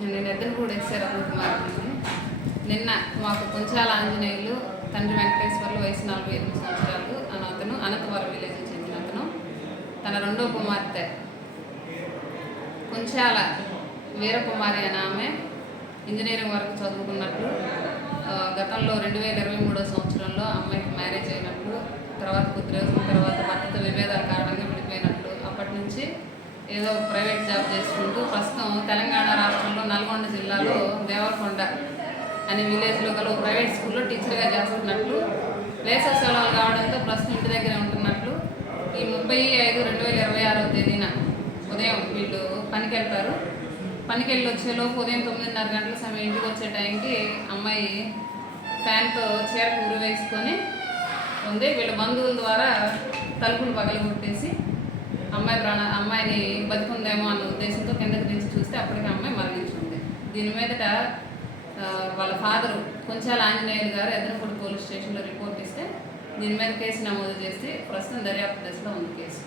నేను ఎద్దనపూడి ఎక్సే రఘుకుమార్ని. నిన్న మాకు కొంచాల ఆంజనేయులు తండ్రి వెంకటేశ్వర్లు వయసు 48 సంవత్సరాలు అతను అనంతవరం విలేజ్ చెందిన అతను తన రెండో కుమార్తె కొంచాల వీరకుమారి అనే ఆమె ఇంజనీరింగ్ వరకు చదువుకున్నట్లు, గతంలో 2023 సంవత్సరంలో అమ్మాయికి మ్యారేజ్ అయినట్లు, తర్వాత కొద్ది రోజుల తర్వాత భర్తతో విభేదాల కారణంగా విడిపోయినట్లు, అప్పటి నుంచి ఏదో ప్రైవేట్ జాబ్ చేసుకుంటూ ప్రస్తుతం తెలంగాణ రాష్ట్రంలో నల్గొండ జిల్లాలో దేవరకొండ అనే విలేజ్లో గల ప్రైవేట్ స్కూల్లో టీచర్గా చేస్తున్నట్లు, వేసవి సెలవులు కావడంతో ప్రస్తుతం ఇంటి దగ్గర ఉంటున్నట్లు, ఈ 30/5/2026 తేదీన ఉదయం వీళ్ళు పనికి వెళ్తారు. పనికి వెళ్ళి వచ్చేలోపు ఉదయం 9:30 గంటల సమయం ఇంటికి వచ్చే టైంకి అమ్మాయి ఫ్యాన్తో చీరకు ఉరి వేసుకొని ఉంది. వీళ్ళ బంధువుల ద్వారా తలుపులు పగలగొట్టేసి అమ్మాయిని బతుకుందేమో అన్న ఉద్దేశంతో కిందకి దించి చూస్తే అప్పటికి అమ్మాయి మరణించింది. దీని మీదట వాళ్ళ ఫాదరు కొంచాల ఆంజనేయులు గారు ఎద్దనపూడి పోలీస్ స్టేషన్లో రిపోర్ట్ ఇస్తే దీని మీద కేసు నమోదు చేసి ప్రస్తుతం దర్యాప్తు దశలో ఉంది కేసు.